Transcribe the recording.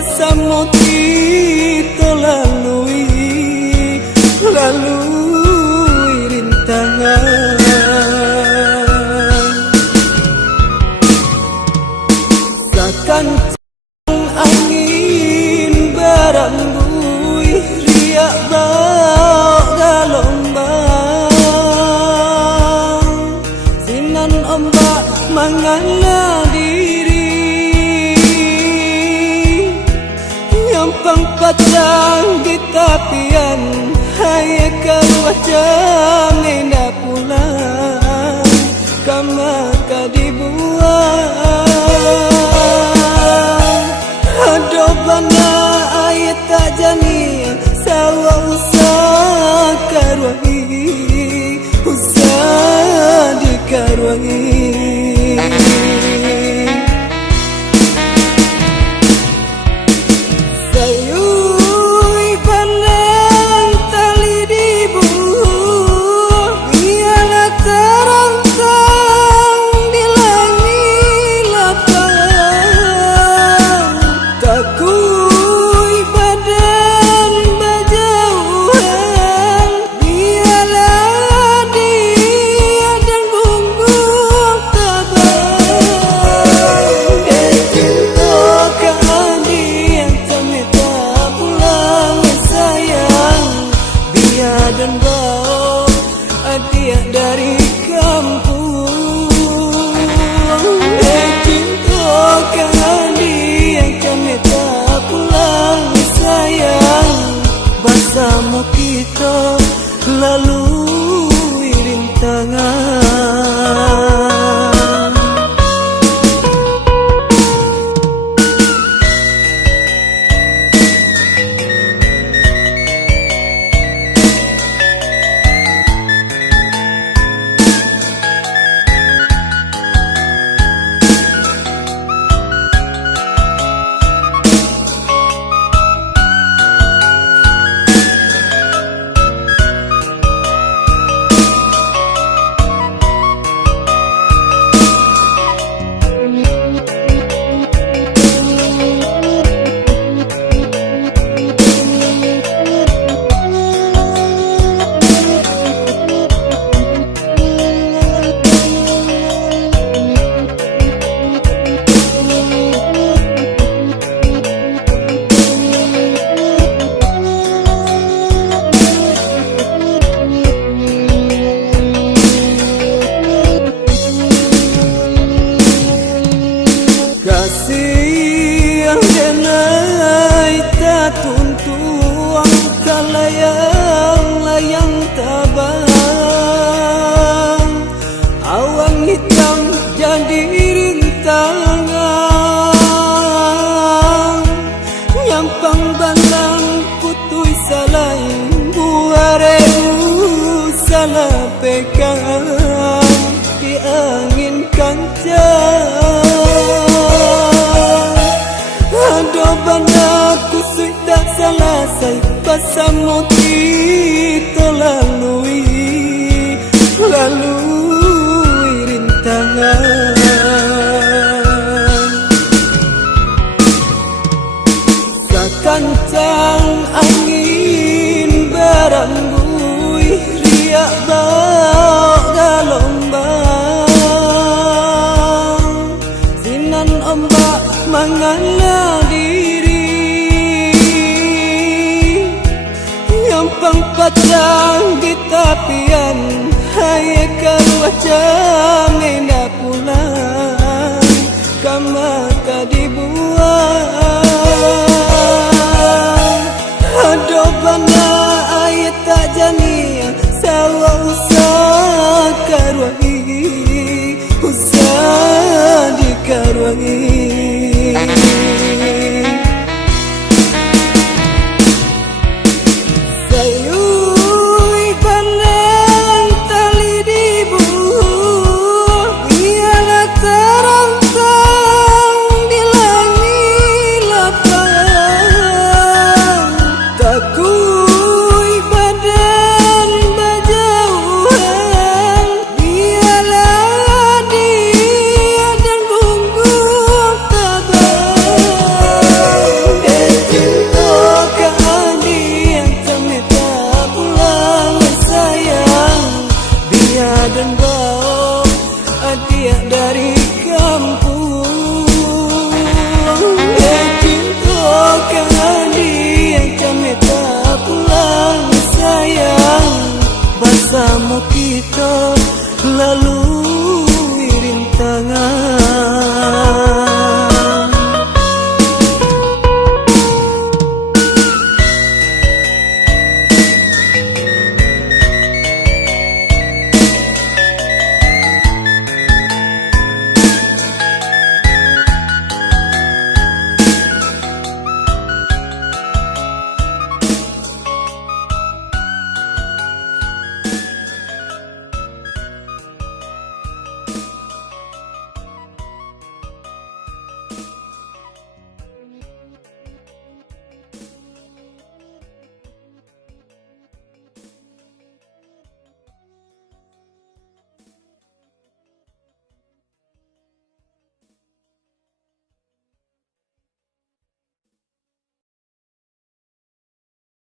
bersama kita lalui rintangan. Sakancang angin berambui riak bau gelombang, sinan ombak mengala diri, nyampang padang di tapian, hai keluar jam indah pulang, kamaka dibuang. Ada bana ayat tak jani, sawa usah karwangi, usah dikarwangi. Dan bau hadiah dari kampung, cintakan hadiah kami tak pulang sayang, bersama kita lalui rintangan. Kasih yang denai tak tuntuang, kalayang-layang tabang, awan hitam jadi rintangan, nyampang bandang putui salai, buarewu salah pegang di angin kancang. Bana kusui tak selesai, bersama kita lalui rintangan. Sakancang angin berambui riak bau gelombang, sinan ombak mengala diri, nyampang padang di tapian, hai keluar jam indah pulang, kamaka dibuang. Ada bana ayat tak jani, sawa usah karwangi, usah dikarwangi. Sayui pandang tali dibuang, dan bau dia dari kampung. Cinta kan dia kami tak pulang sayang, bersama kita lalu rintangan.